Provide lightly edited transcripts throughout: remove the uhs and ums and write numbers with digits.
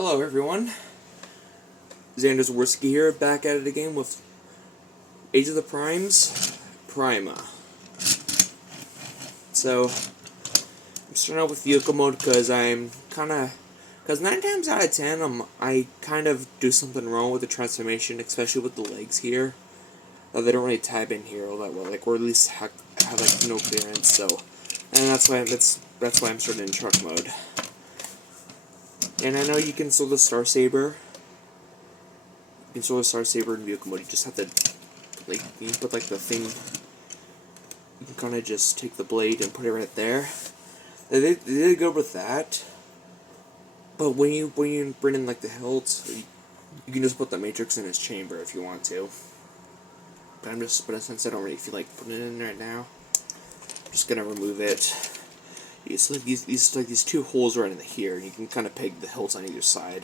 Hello everyone, Xander's Worski here, back at it again with Age of the Primes, Prima. So, I'm starting out with vehicle mode because because 9 times out of 10, I kind of do something wrong with the transformation, especially with the legs here. They don't really tab in here all that well, or at least have like no clearance, so, and that's why I'm starting in truck mode. And I know you can install the Star Saber. You can install the Star Saber in vehicle mode. You just have to, like, you put like the thing. You can kind of just take the blade and put it right there. They did good with that. But when you bring in like the hilt, you can just put the matrix in its chamber if you want to. But since I don't really feel like putting it in right now, I'm just gonna remove it. It's like these two holes right in here, and you can kind of peg the hilts on either side.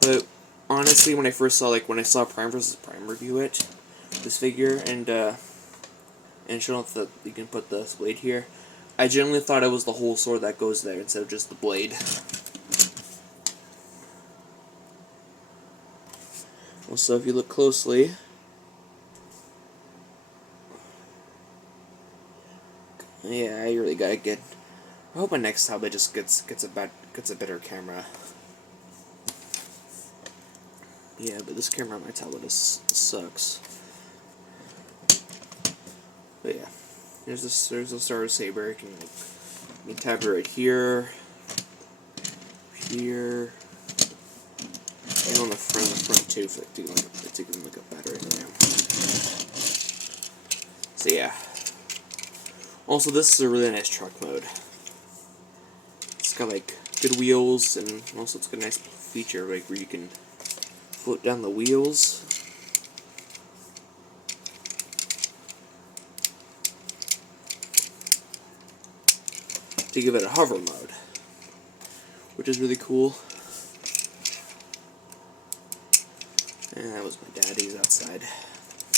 But honestly, when I saw Prime vs. Prime review this figure, and show off that you can put the blade here, I genuinely thought it was the whole sword that goes there instead of just the blade. Also, if you look closely, yeah, I really gotta get. I hope my next tablet just gets a better camera. Yeah, but this camera on my tablet sucks. But yeah, there's the Star Saber. You can tab it right here, here, and on the front too, for taking like a battery in there. So yeah. Also, this is a really nice truck mode. It's got like good wheels, and also it's got a nice feature like where you can float down the wheels. To give it a hover mode, which is really cool. And that was my dad. He's outside.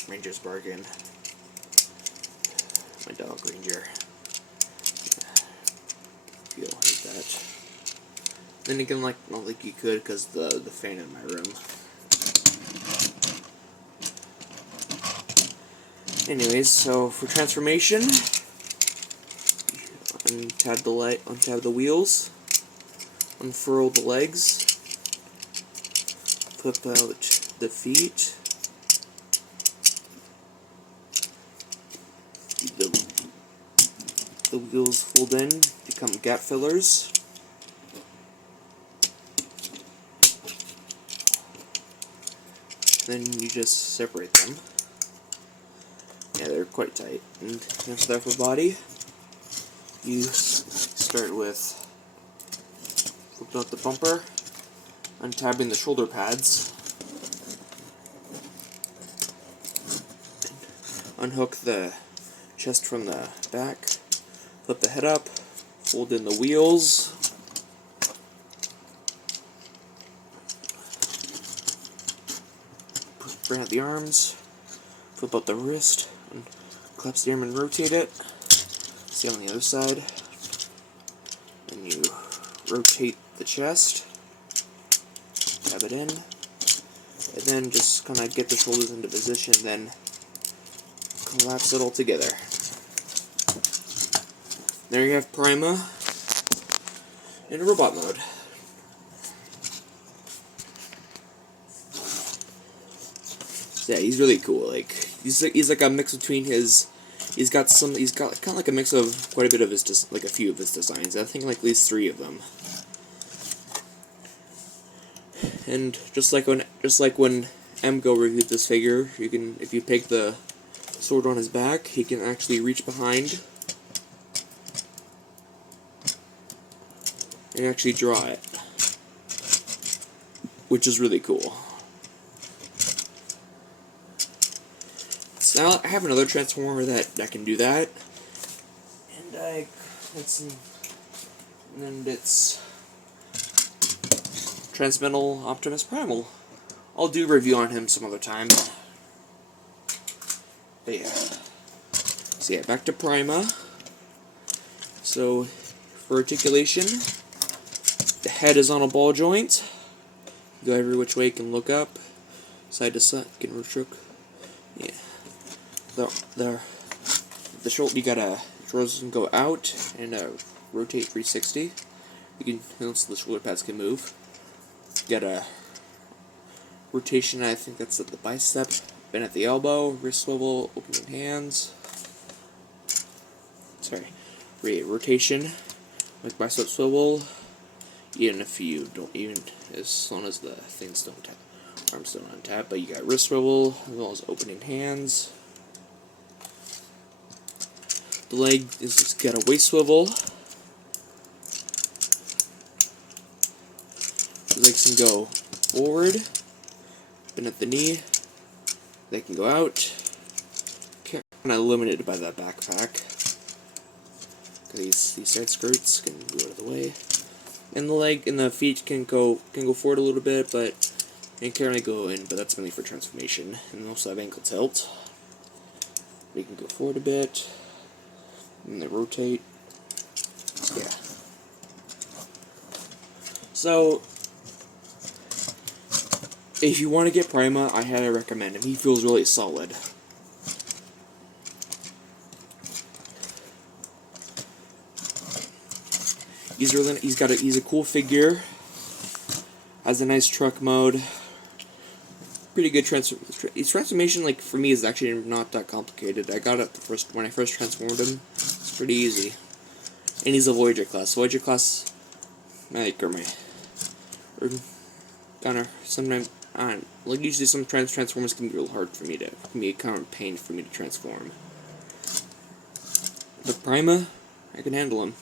Ranger's barking. My dog Ranger. Feel like that. Then again, not like you could, because the fan in my room. Anyways, so for transformation, untab the wheels, unfurl the legs, flip out the feet, the wheels fold in, become gap fillers. Then you just separate them. Yeah, they're quite tight. And after that, for body, you start with flipping out the bumper, untabbing the shoulder pads, unhook the chest from the back, flip the head up, fold in the wheels, bring out the arms, flip out the wrist, and collapse the arm and rotate it. Same on the other side. Then you rotate the chest, tab it in, and then just kind of get the shoulders into position, then collapse it all together. There you have Prima in robot mode. So yeah, he's really cool. Like he's like a mix between his. He's got kind of like a mix of quite a bit of his a few of his designs. I think like at least 3 of them. And just like when Emgo reviewed this figure, if you peg the sword on his back, he can actually reach behind and actually draw it, which is really cool. So now I have another Transformer that can do that, and it's Transmetal Optimus Primal. I'll do a review on him some other time. But yeah. So yeah, back to Prima. So for articulation, the head is on a ball joint. Go every which way, can look up, side to side, can rotate. Yeah. The shoulder, you gotta, shoulders can go out and rotate 360. You can, so the shoulder pads can move. You got a rotation, I think that's at the bicep, bend at the elbow, wrist swivel, opening hands. Sorry, rotation, like bicep swivel. Even if you don't, even as long as the things don't tap, arms don't untap, but you got wrist swivel as well as opening hands. The leg is just got a waist swivel. The legs can go forward, bend at the knee. They can go out. Kind of limited by that backpack. These side skirts can go out of the way. And the leg and the feet can go forward a little bit, but they can only go in, but that's mainly for transformation. And they also have ankle tilt. They can go forward a bit. And they rotate. Yeah. So if you want to get Prima, I highly recommend him. He feels really solid. He's a cool figure. Has a nice truck mode. Pretty good his transformation, like, for me, is actually not that complicated. I got it when I first transformed him. It's pretty easy. And he's a Voyager class. Voyager class, sometimes, like, usually some transformers can be real hard for me to, can be kind of a pain for me to transform. But Prima, I can handle him.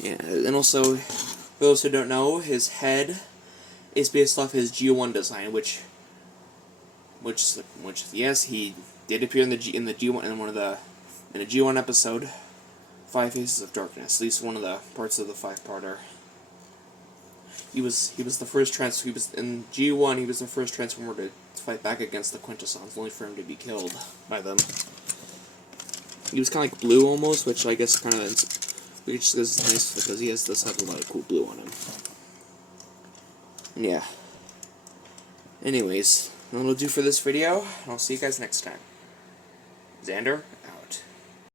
Yeah, and also, for those who don't know, his head is based off his G1 design, which yes, he did appear in the G1 in a G1 episode, 5 Faces of Darkness, at least one of the parts of the 5-parter. He was the first in G1. He was the first Transformer to fight back against the Quintessons, only for him to be killed by them. He was kind of like blue almost, which I guess kind of is nice because he has a lot of cool blue on him. And yeah. Anyways, that'll do for this video, and I'll see you guys next time. Xander